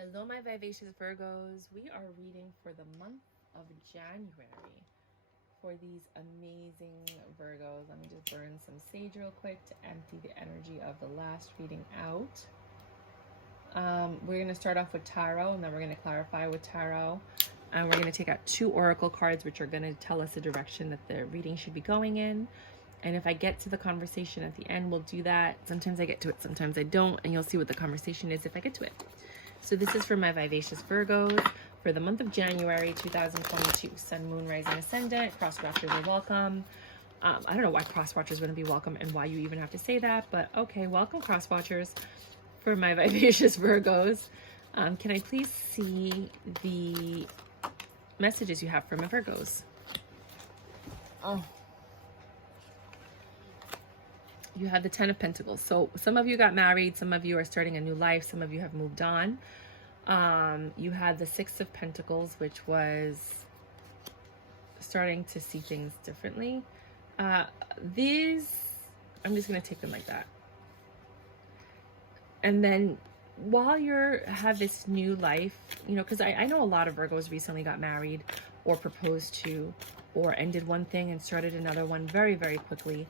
Hello, my vivacious Virgos. We are reading for the month of January for these amazing Virgos. Let me just burn some sage real quick to empty the energy of the last reading out. We're going to start off with tarot, and then we're going to clarify with tarot. And we're going to take out 2 oracle cards, which are going to tell us the direction that the reading should be going in. And if I get to the conversation at the end, we'll do that. Sometimes I get to it, sometimes I don't. And you'll see what the conversation is if I get to it. So this is for my vivacious Virgos for the month of January 2022. Sun, Moon, Rising, Ascendant. Cross watchers are welcome. I don't know why cross watchers wouldn't be welcome and why you even have to say that, but okay, welcome cross watchers for my vivacious Virgos. Can I please see the messages you have for my Virgos? Oh. You have the 10 of Pentacles. So some of you got married, some of you are starting a new life, some of you have moved on. You had the 6 of Pentacles, which was starting to see things differently. These, I'm just going to take them like that. And then while have this new life, you know, because I know a lot of Virgos recently got married or proposed to or ended one thing and started another one very, very quickly.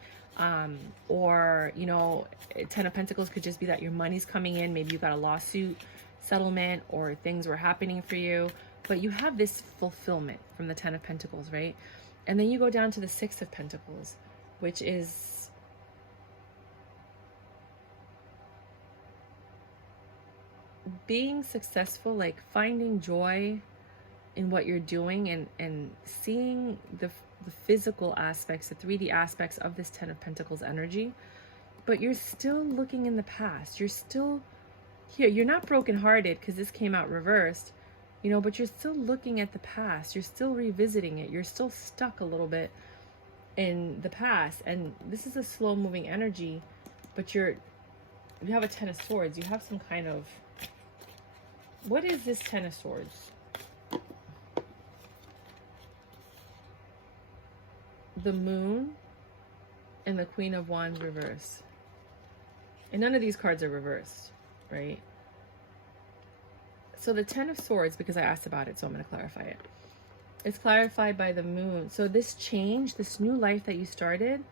Or, you know, 10 of Pentacles could just be that your money's coming in. Maybe you got a lawsuit settlement or things were happening for you. But you have this fulfillment from the 10 of Pentacles, right? And then you go down to the 6 of Pentacles, which is being successful, like finding joy in what you're doing and seeing the physical aspects, the 3D aspects of this 10 of Pentacles energy. But you're still looking in the past. You're still here. You're not brokenhearted because this came out reversed, you know, but you're still looking at the past. You're still revisiting it. You're still stuck a little bit in the past. And this is a slow moving energy, but you have a 10 of Swords. You have some kind of, what is this 10 of Swords? The Moon and the Queen of Wands reversed. And none of these cards are reversed, right? So the 10 of Swords, because I asked about it, so I'm going to clarify it. It's clarified by the Moon. So this change, this new life that you started,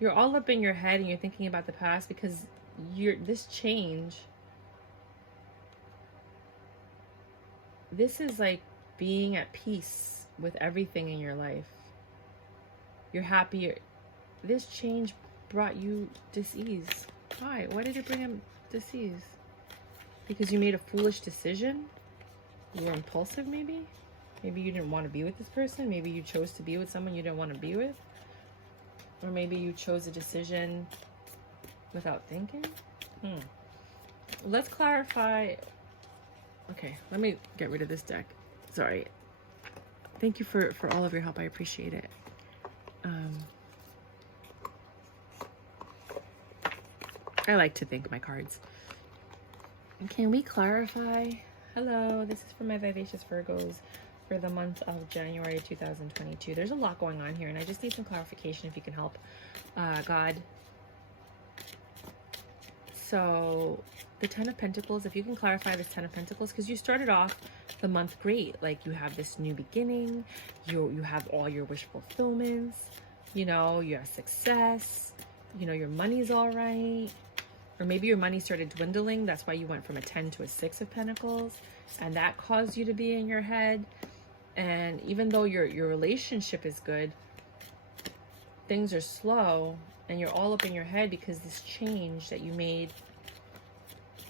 you're all up in your head and you're thinking about the past because this change, this is like being at peace with everything in your life. You're happier. This change brought you dis-ease. Why? Why did it bring him dis-ease? Because you made a foolish decision? You were impulsive, maybe? Maybe you didn't want to be with this person. Maybe you chose to be with someone you didn't want to be with. Or maybe you chose a decision without thinking. Let's clarify. Okay, let me get rid of this deck. Sorry. Thank you for all of your help. I appreciate it. I like to thank my cards. Can we clarify? Hello, this is for my vivacious Virgos for the month of January 2022. There's a lot going on here, and I just need some clarification if you can help, God. So the 10 of Pentacles, if you can clarify this 10 of Pentacles, because you started off the month great. Like you have this new beginning. You have all your wish fulfillments. You know, you have success. You know, your money's all right. Or maybe your money started dwindling. That's why you went from a 10 to a 6 of Pentacles. And that caused you to be in your head. And even though your relationship is good, things are slow. And you're all up in your head because this change that you made,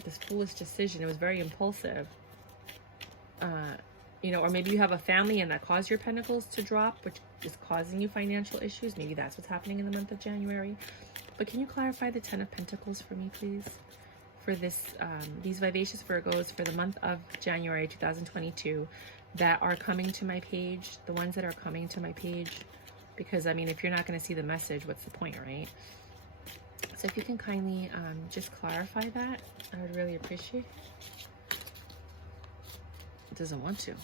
this foolish decision, it was very impulsive. You know, or maybe you have a family and that caused your Pentacles to drop, which is causing you financial issues. Maybe that's what's happening in the month of January. But can you clarify the 10 of Pentacles for me, please? For this, these vivacious Virgos for the month of January 2022 that are coming to my page, the ones that are coming to my page. Because, I mean, if you're not going to see the message, what's the point, right? So if you can kindly just clarify that, I would really appreciate it. It doesn't want to.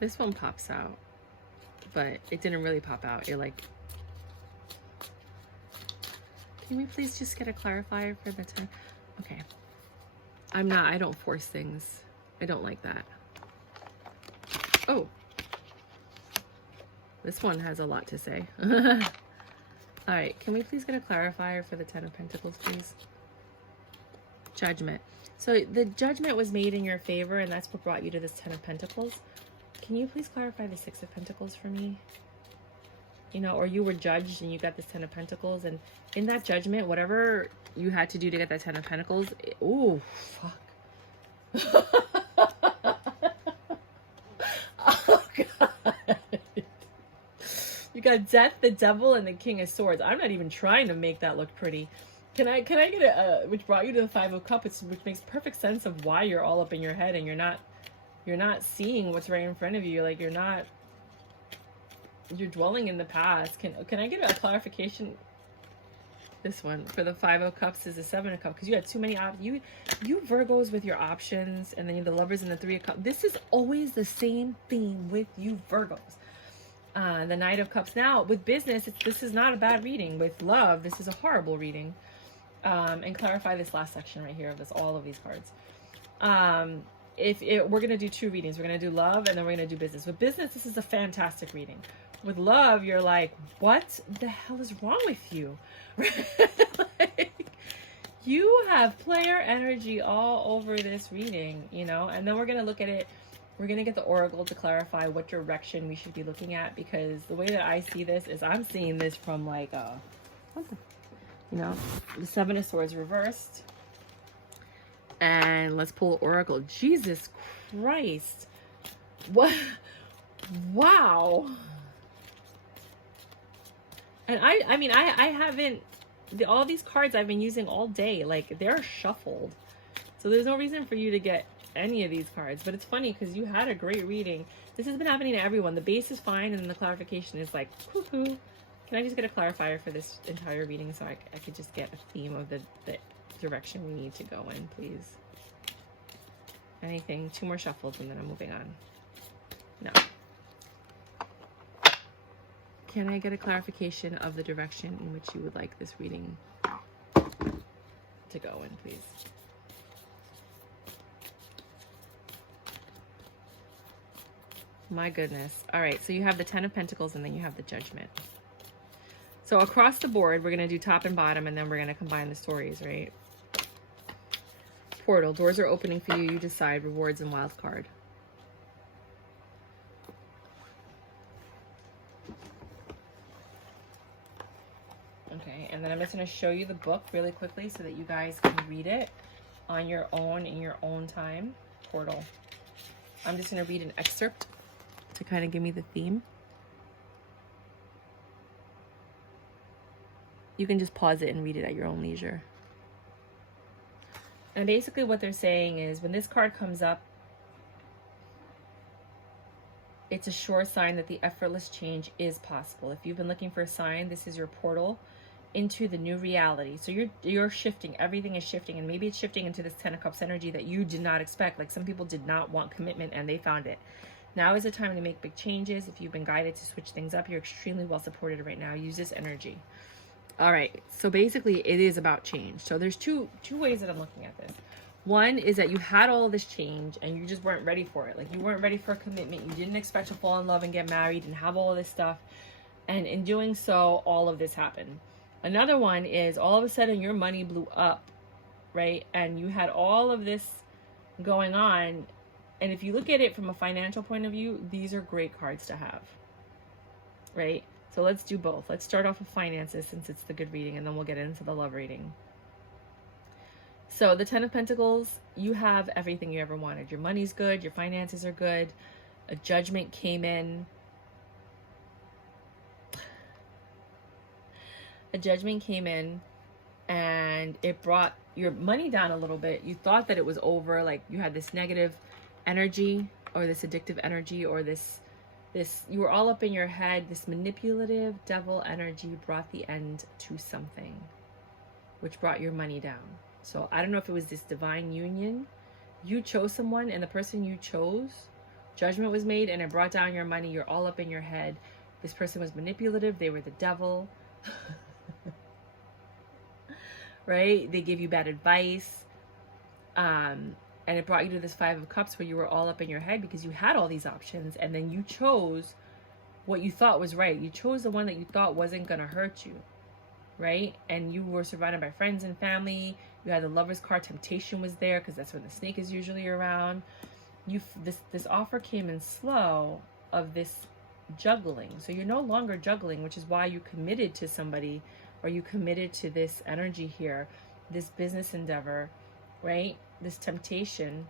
This one pops out, but it didn't really pop out. You're like, Can we please just get a clarifier for the time? Okay. I don't force things. I don't like that. Oh. This one has a lot to say. All right, can we please get a clarifier for the Ten of Pentacles, please? Judgment. So the judgment was made in your favor, and that's what brought you to this Ten of Pentacles. Can you please clarify the Six of Pentacles for me? You know, or you were judged and you got this Ten of Pentacles, and in that judgment, whatever you had to do to get that Ten of Pentacles, oh, fuck. Oh, God. You got Death, the Devil, and the King of Swords. I'm not even trying to make that look pretty. Can I get a, which brought you to the Five of Cups, which makes perfect sense of why you're all up in your head and you're not seeing what's right in front of you. Like, you're dwelling in the past. Can I get a clarification? This one for the Five of Cups is the Seven of Cups, because you had too many options. You Virgos with your options, and then you have the Lovers and the Three of Cups. This is always the same theme with you Virgos. The Knight of Cups. Now with business, this is not a bad reading. With love, this is a horrible reading. And clarify this last section right here of all of these cards. We're going to do two readings. We're going to do love, and then we're going to do business. With business, this is a fantastic reading. With love, you're like, what the hell is wrong with you? Like, you have player energy all over this reading, you know? And then we're going to look at it. We're going to get the oracle to clarify what direction we should be looking at, because the way that I see this is I'm seeing this from like you know, the Seven of Swords reversed. And let's pull oracle. Jesus Christ. What? Wow. And I mean, I haven't, all these cards I've been using all day, like, they're shuffled. So there's no reason for you to get any of these cards. But it's funny because you had a great reading. This has been happening to everyone. The base is fine, and then the clarification is like, cuckoo. Can I just get a clarifier for this entire reading so I could just get a theme of the direction we need to go in, please? Anything? Two more shuffles and then I'm moving on. No. Can I get a clarification of the direction in which you would like this reading to go in, please? My goodness. All right, so you have the Ten of Pentacles and then you have the Judgment. So across the board, we're going to do top and bottom, and then we're going to combine the stories, right? Portal. Doors are opening for you. You decide. Rewards and wild card. Okay, and then I'm just going to show you the book really quickly so that you guys can read it on your own in your own time. Portal. I'm just going to read an excerpt to kind of give me the theme. You can just pause it and read it at your own leisure. And basically what they're saying is when this card comes up, it's a sure sign that the effortless change is possible. If you've been looking for a sign, this is your portal into the new reality. So you're shifting. Everything is shifting. And maybe it's shifting into this Ten of Cups energy that you did not expect. Like some people did not want commitment and they found it. Now is the time to make big changes. If you've been guided to switch things up, you're extremely well supported right now. Use this energy. All right, so basically it is about change. So there's two ways that I'm looking at this. One is that you had all this change and you just weren't ready for it. Like you weren't ready for a commitment. You didn't expect to fall in love and get married and have all of this stuff. And in doing so, all of this happened. Another one is all of a sudden your money blew up, right? And you had all of this going on. And if you look at it from a financial point of view, these are great cards to have, right? So let's do both. Let's start off with finances since it's the good reading, and then we'll get into the love reading. So the Ten of Pentacles, you have everything you ever wanted. Your money's good. Your finances are good. A judgment came in. A judgment came in and it brought your money down a little bit. You thought that it was over. Like you had this negative energy or this addictive energy or this, you were all up in your head. This manipulative devil energy brought the end to something, which brought your money down. So I don't know if it was this divine union. You chose someone and the person you chose, judgment was made and it brought down your money. You're all up in your head. This person was manipulative. They were the devil. right? They gave you bad advice. And it brought you to this Five of Cups where you were all up in your head because you had all these options, and then you chose what you thought was right. You chose the one that you thought wasn't going to hurt you, right? And you were surrounded by friends and family. You had the Lover's card. Temptation was there because that's when the snake is usually around. This offer came in slow of this juggling. So you're no longer juggling, which is why you committed to somebody, or you committed to this energy here, this business endeavor, right? This temptation.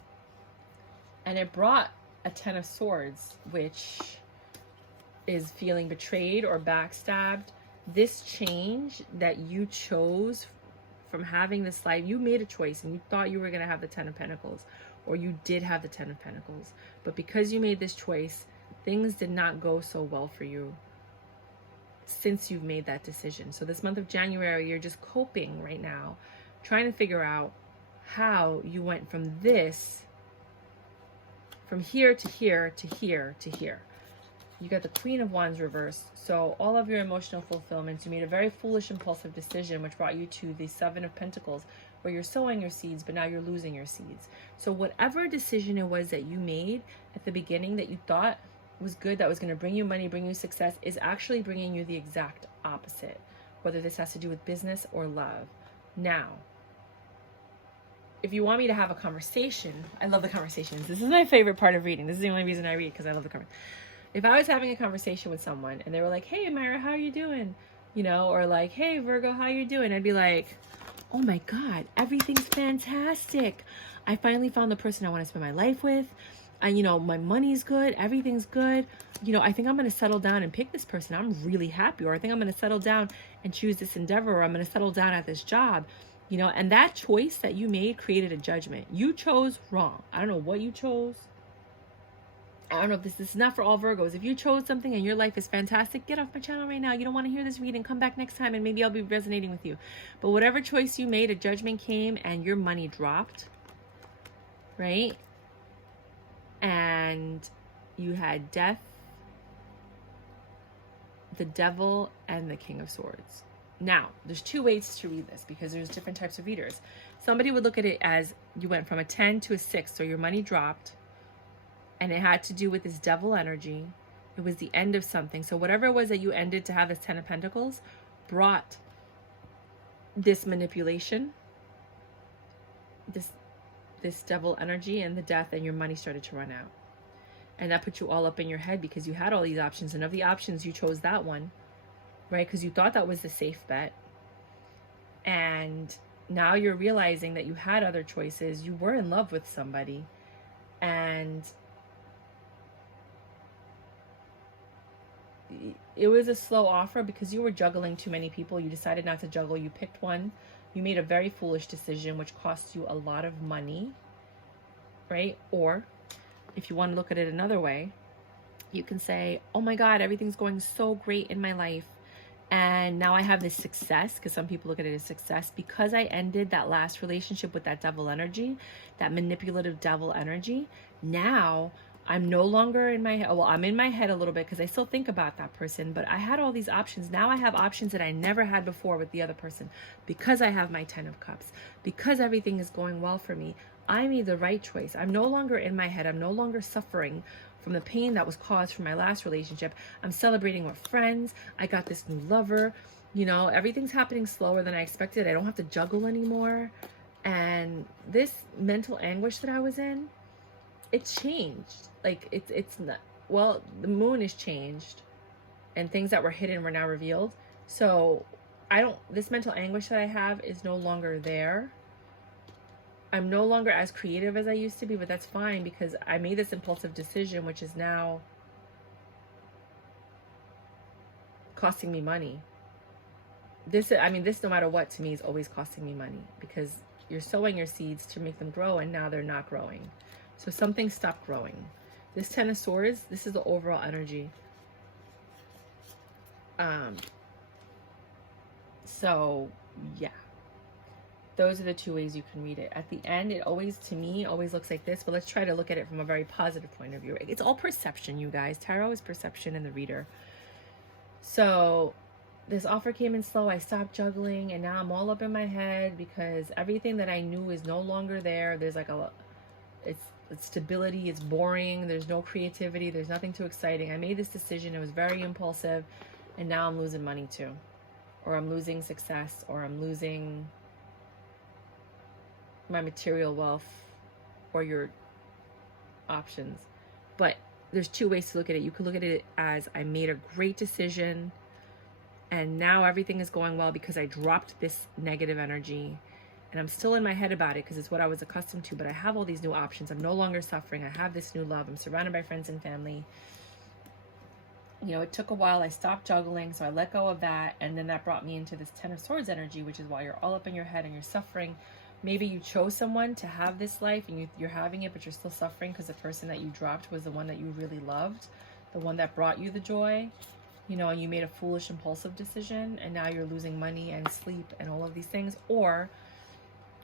And it brought a Ten of Swords, which is feeling betrayed or backstabbed. This change that you chose from having this life, you made a choice and you thought you were going to have the Ten of Pentacles, or you did have the Ten of Pentacles. But because you made this choice, things did not go so well for you since you've made that decision. So this month of January, you're just coping right now, trying to figure out how you went from this, from here to here to here to here. You got the Queen of Wands reversed. So all of your emotional fulfillments, you made a very foolish, impulsive decision, which brought you to the Seven of Pentacles, where you're sowing your seeds, but now you're losing your seeds. So whatever decision it was that you made at the beginning that you thought was good, that was going to bring you money, bring you success, is actually bringing you the exact opposite, whether this has to do with business or love. Now, if you want me to have a conversation, I love the conversations. This is my favorite part of reading. This is the only reason I read, because I love the conversation. If I was having a conversation with someone and they were like, hey, Myra, how are you doing? You know, or like, hey, Virgo, how you doing? I'd be like, oh my God, everything's fantastic. I finally found the person I want to spend my life with. You know, my money's good. Everything's good. You know, I think I'm going to settle down and pick this person. I'm really happy. Or I think I'm going to settle down and choose this endeavor. Or I'm going to settle down at this job. You know, and that choice that you made created a judgment. You chose wrong. I don't know what you chose. I don't know if this is not for all Virgos. If you chose something and your life is fantastic, get off my channel right now. You don't want to hear this reading. Come back next time and maybe I'll be resonating with you. But whatever choice you made, a judgment came and your money dropped, right? And you had Death, the Devil, and the King of Swords. Now, there's two ways to read this because there's different types of readers. Somebody would look at it as you went from a 10 to a 6, so your money dropped. And it had to do with this devil energy. It was the end of something. So whatever it was that you ended to have this Ten of Pentacles brought this manipulation, this devil energy, and the death, and your money started to run out. And that put you all up in your head because you had all these options. And of the options, you chose that one, right? Because you thought that was the safe bet. And now you're realizing that you had other choices. You were in love with somebody. And it was a slow offer because you were juggling too many people. You decided not to juggle. You picked one. You made a very foolish decision, which cost you a lot of money, right? Or if you want to look at it another way, you can say, oh my God, everything's going so great in my life. And now I have this success, because some people look at it as success, because I ended that last relationship with that devil energy, that manipulative devil energy. Now I'm no longer in my head. Well, I'm in my head a little bit because I still think about that person, but I had all these options. Now I have options that I never had before with the other person because I have my 10 of Cups, because everything is going well for me. I made the right choice. I'm no longer in my head. I'm no longer suffering from the pain that was caused from my last relationship. I'm celebrating with friends. I got this new lover. You know, everything's happening slower than I expected. I don't have to juggle anymore. And this mental anguish that I was in, it changed. Like it's not, well, the moon is changed and things that were hidden were now revealed. So this mental anguish that I have is no longer there. I'm no longer as creative as I used to be, but that's fine because I made this impulsive decision, which is now costing me money. This no matter what, to me is always costing me money because you're sowing your seeds to make them grow and now they're not growing. So something stopped growing. This 10 of Swords, this is the overall energy. So yeah, those are the two ways you can read it. At the end, it always, to me, always looks like this, but let's try to look at it from a very positive point of view. It's all perception, you guys. Tarot is perception in the reader. So this offer came in slow. I stopped juggling, and now I'm all up in my head because everything that I knew is no longer there. There's like it's stability, it's boring, there's no creativity, there's nothing too exciting. I made this decision, it was very impulsive, and now I'm losing money too. Or I'm losing success, or I'm losing my material wealth, or your options. But there's two ways to look at it. You could look at it as I made a great decision, and now everything is going well because I dropped this negative energy. And I'm still in my head about it because it's what I was accustomed to, but I have all these new options. I'm no longer suffering. I have this new love. I'm surrounded by friends and family. You know, it took a while. I stopped juggling, so I let go of that. And then that brought me into this Ten of Swords energy, which is why you're all up in your head and you're suffering. Maybe you chose someone to have this life and you're having it, but you're still suffering because the person that you dropped was the one that you really loved, the one that brought you the joy. You know, and you made a foolish, impulsive decision, and now you're losing money and sleep and all of these things. Or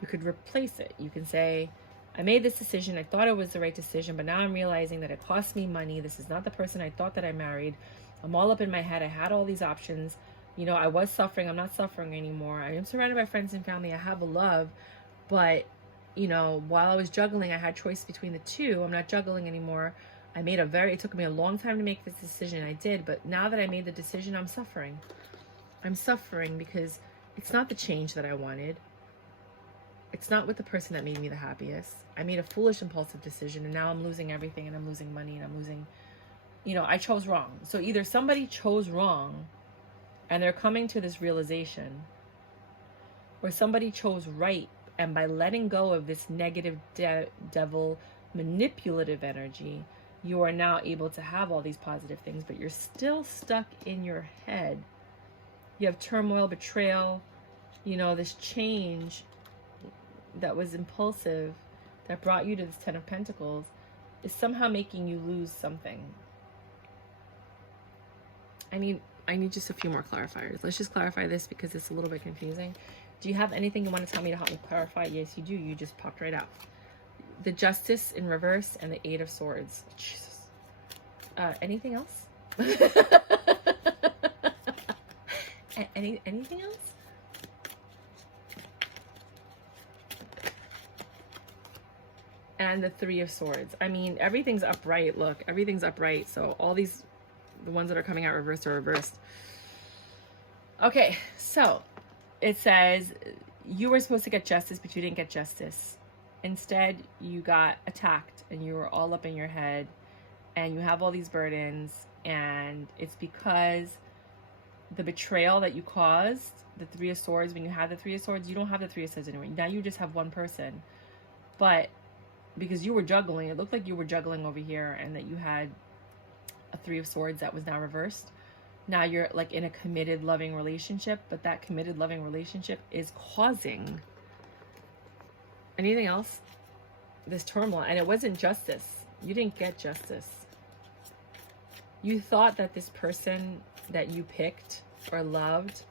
you could replace it. You can say, I made this decision. I thought it was the right decision, but now I'm realizing that it cost me money. This is not the person I thought that I married. I'm all up in my head. I had all these options. You know, I was suffering. I'm not suffering anymore. I am surrounded by friends and family. I have a love, but, you know, while I was juggling, I had choice between the two. I'm not juggling anymore. It took me a long time to make this decision. I did, but now that I made the decision, I'm suffering. I'm suffering because it's not the change that I wanted. It's not with the person that made me the happiest. I made a foolish, impulsive decision, and now I'm losing everything, and I'm losing money, and I'm losing, you know, I chose wrong. So either somebody chose wrong, and they're coming to this realization, or somebody chose right, and by letting go of this negative devil manipulative energy, you are now able to have all these positive things, but you're still stuck in your head. You have turmoil, betrayal, you know, this change that was impulsive, that brought you to this Ten of Pentacles, is somehow making you lose something. I need just a few more clarifiers. Let's just clarify this because it's a little bit confusing. Do you have anything you want to tell me to help me clarify? Yes, you do. You just popped right out. The Justice in reverse and the Eight of Swords. Jesus. Anything else? Anything else? And the Three of Swords. I mean, everything's upright. Look, everything's upright. So all these, the ones that are coming out reversed are reversed. Okay, so it says you were supposed to get justice, but you didn't get justice. Instead, you got attacked and you were all up in your head and you have all these burdens, and it's because the betrayal that you caused, the Three of Swords, when you had the Three of Swords, you don't have the Three of Swords anymore. Now you just have one person. But because you were juggling, it looked like you were juggling over here and that you had a Three of Swords that was now reversed. Now you're like in a committed, loving relationship, but that committed, loving relationship is causing anything else, this turmoil. And it wasn't justice. You didn't get justice. You thought that this person that you picked or loved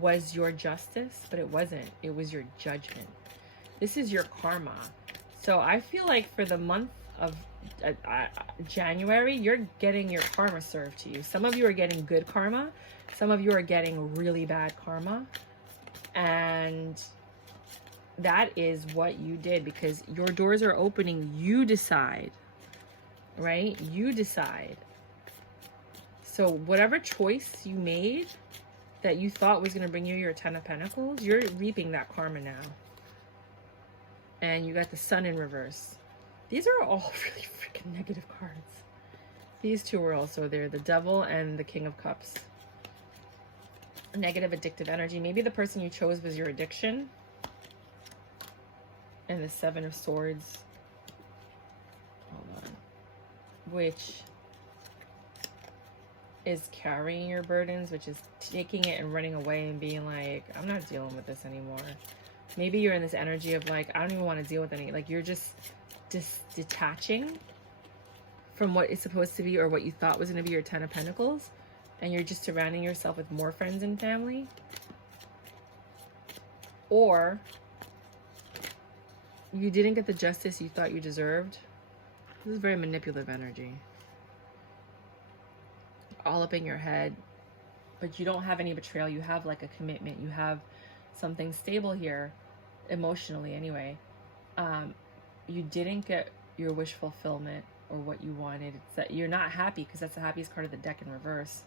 was your justice, but it wasn't. It was your judgment. This is your karma. So I feel like for the month of January, you're getting your karma served to you. Some of you are getting good karma. Some of you are getting really bad karma. And that is what you did, because your doors are opening. You decide, right? You decide. So whatever choice you made that you thought was going to bring you your Ten of Pentacles, you're reaping that karma now. And you got the Sun in reverse. These are all really freaking negative cards. These two were also there, the Devil and the King of Cups. Negative addictive energy. Maybe the person you chose was your addiction. And the Seven of Swords. Hold on. Which is carrying your burdens, which is taking it and running away and being like, I'm not dealing with this anymore. Maybe you're in this energy of like, I don't even want to deal with any, like you're just detaching from what is supposed to be or what you thought was going to be your Ten of Pentacles, and you're just surrounding yourself with more friends and family. Or you didn't get the justice you thought you deserved. This is very manipulative energy. All up in your head, but you don't have any betrayal. You have like a commitment. You have something stable here, emotionally anyway. You didn't get your wish fulfillment or what you wanted. It's that you're not happy because that's the happiest card of the deck in reverse.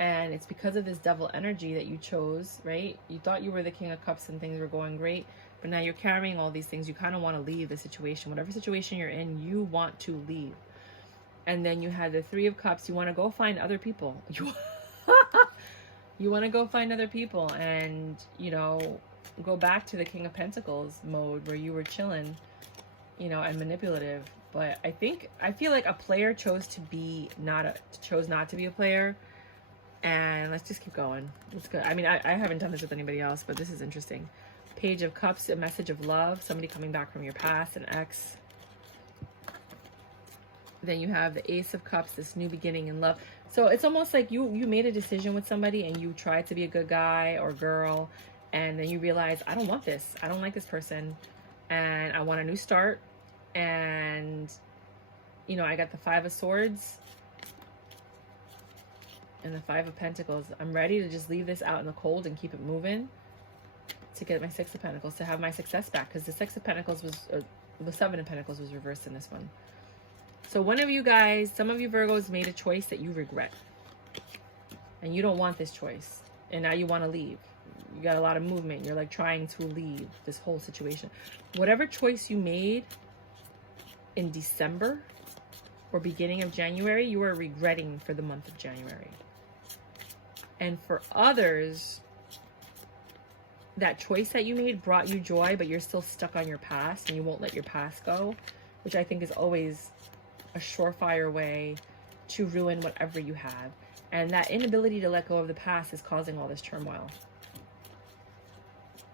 And it's because of this devil energy that you chose, right? You thought you were the King of Cups and things were going great, but now you're carrying all these things. You kind of want to leave the situation. Whatever situation you're in, you want to leave. And then you had the Three of Cups. You want to go find other people. You want to go find other people and, you know, go back to the King of Pentacles mode where you were chilling, you know, and manipulative. But I feel like a player chose not to be a player. And let's just keep going. Let's go. I mean, I haven't done this with anybody else, but this is interesting. Page of Cups, a message of love, somebody coming back from your past, an ex. Then you have the Ace of Cups, this new beginning in love. So it's almost like you made a decision with somebody and you tried to be a good guy or girl, and then you realize, I don't want this. I don't like this person, and I want a new start. And, you know, I got the Five of Swords and the Five of Pentacles. I'm ready to just leave this out in the cold and keep it moving to get my Six of Pentacles, to have my success back, because the Six of Pentacles was, the Seven of Pentacles was reversed in this one. So one of you guys, some of you Virgos made a choice that you regret. And you don't want this choice. And now you want to leave. You got a lot of movement. You're like trying to leave this whole situation. Whatever choice you made in December or beginning of January, you are regretting for the month of January. And for others, that choice that you made brought you joy, but you're still stuck on your past and you won't let your past go, which I think is always a surefire way to ruin whatever you have. And that inability to let go of the past is causing all this turmoil.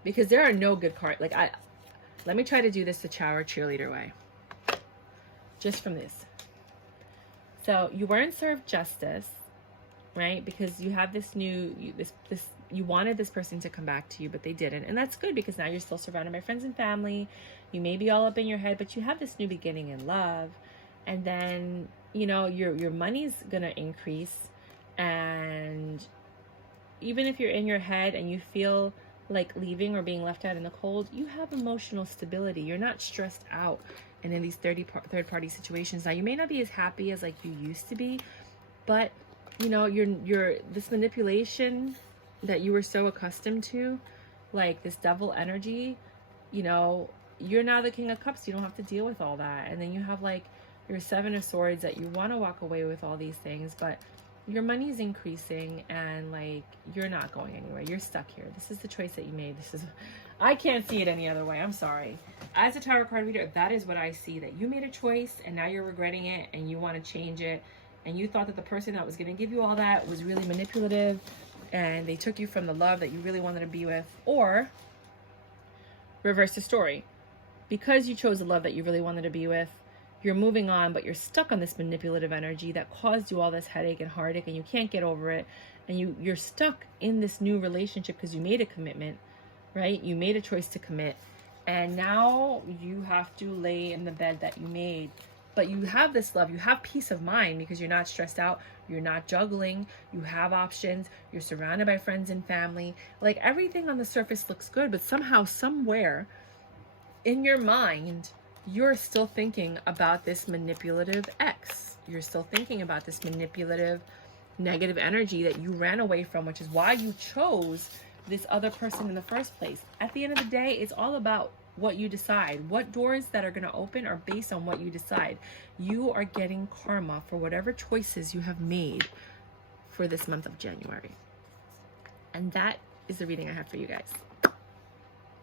Because there are no good cards. Like, let me try to do this the Tarot-cheerleader way. Just from this. So you weren't served justice, right? Because you have this new, you wanted this person to come back to you, but they didn't. And that's good, because now you're still surrounded by friends and family. You may be all up in your head, but you have this new beginning in love. And then, you know, your money's going to increase. And even if you're in your head and you feel like leaving or being left out in the cold, you have emotional stability. You're not stressed out. And in these third-party situations, now you may not be as happy as like you used to be, but you know, you're this manipulation that you were so accustomed to, like this devil energy, you know, you're now the King of Cups. You don't have to deal with all that. And then you have like your Seven of Swords, that you want to walk away with all these things, but your money's increasing and like you're not going anywhere. You're stuck here. This is the choice that you made. I can't see it any other way. I'm sorry. As a tarot card reader, that is what I see, that you made a choice and now you're regretting it and you want to change it. And you thought that the person that was going to give you all that was really manipulative and they took you from the love that you really wanted to be with. Or reverse the story. Because you chose the love that you really wanted to be with, you're moving on, but you're stuck on this manipulative energy that caused you all this headache and heartache, and you can't get over it. And you're stuck in this new relationship because you made a commitment, right? You made a choice to commit. And now you have to lay in the bed that you made. But you have this love. You have peace of mind because you're not stressed out. You're not juggling. You have options. You're surrounded by friends and family. Like, everything on the surface looks good, but somehow, somewhere in your mind, you're still thinking about this manipulative ex. You're still thinking about this manipulative, negative energy that you ran away from, which is why you chose this other person in the first place. At the end of the day, it's all about what you decide. What doors that are going to open are based on what you decide. You are getting karma for whatever choices you have made for this month of January. And that is the reading I have for you guys.